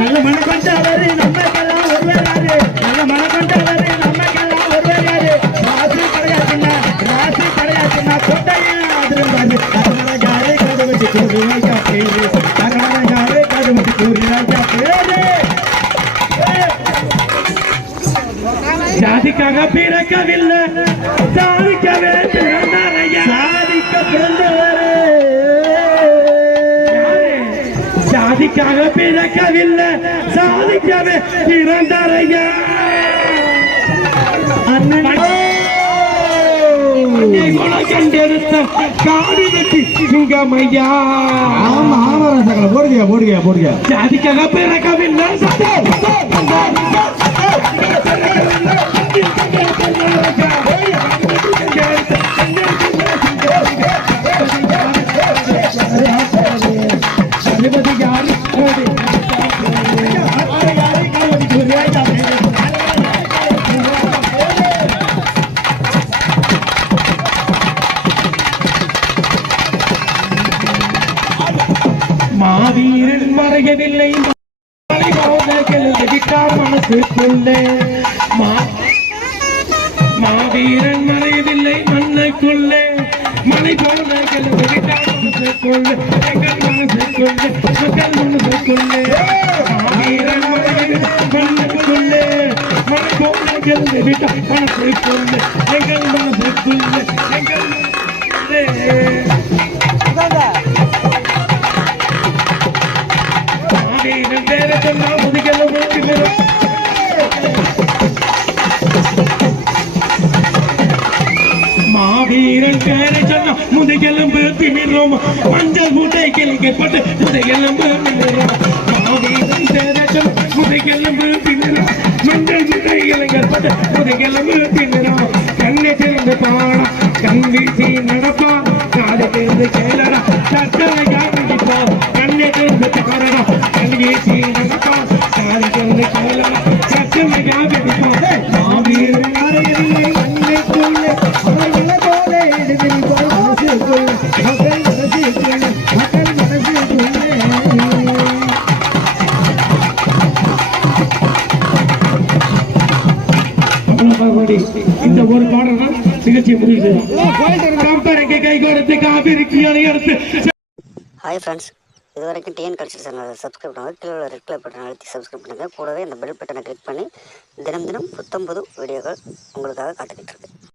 நல்ல மனம் கொண்டவரு நம்மக்கெல்லாம் ஒருவராரு நல்ல மனம் நம்மக்கெல்லாம் ஒருவராரு ராசு கிடையாதுன்னா ராசு கிடையாதுன்னா கொட்டையும் அதிர்ந்தாரு கருமரகாரு கருவதி கூறுவாய்க்கா பேரு கருமரகாரு சாதிக்காக பிறக்கவில்லை. சாதிக்கவே பிறந்தாரையா சாதிக்க பிறந்தவரே. சாதிக்காக பிறக்கவில்லை. சாதிக்கவே பிறந்தாரையா கண்டெடுத்த காடு வெட்டி சிங்கமையா? ஆமா ஆமா ரசகல போடுங்க போடுங்க போடுங்க சாதிக்காக பிறக்கவில்லை. மாவீரன் மறையவில்லை. விட்டார் மனசுக்குள்ளே. மாவீரன் மறையவில்லை மண்ணுக்குள்ளே. மலை போல எழுந்து விட்டார் மனசுக்குள்ளே. எங்கள் மனசுக்குள்ளே மக்கள் மனசுக்குள்ளே. மாவீரன் மறையவில்லை மண்ணுக்குள்ளே. மலை போல எழுந்து விட்டார் மனசுக்குள்ளே. எங்கள் மனசுக்குள்ளே எங்கள் மனசுக்குள்ளே. சொன்னோம் முதுகெலும்பு திமிரும். மஞ்சள் மூட்டை கிளிக்கப்பட்டு முதுகெலும்பு திமிரும். முதுகெலும்பு திமிரும். மஞ்சள் மூட்டை கிளிக்கப்பட்டு முதுகெலும்பு திமிரும். கண்ணை திறந்து பாடா கண் வீசி நடப்பா. காது திறந்து கேளடா சட்டமையா நடிப்பா கண்ணை திறந்து பாடடா கண் வீசி நடப்பா. காது திறந்து கேளடா சட்டமையா நடிப்பா மாவீரன் மறையவில்லை மண்ணுக்குள்ளே மறையில போல எழுதில் போல் மனசுக்குள்ளே இந்த ஒரு பாடல் தான் நிகழ்ச்சியை முடிவு செய்யலாம் கை கொடுத்து காவிரிக்கு எடுத்து ஹாய் ஃப்ரெண்ட்ஸ் இது வரைக்கும் டிஎன் கல்ச்சர் சேனலை சப்ஸ்கிரைப் பண்ணுங்கள் கீழே உள்ள ரெட் கலர் பட்டன் அழுத்தி சப்ஸ்கிரைப் பண்ணுங்கள் கூடவே இந்த பெல் பட்டனை கிளிக் பண்ணி தினம் தினம் புத்தம் புது வீடியோக்கள் உங்களுக்காக காத்துக்கிட்டு இருக்கு.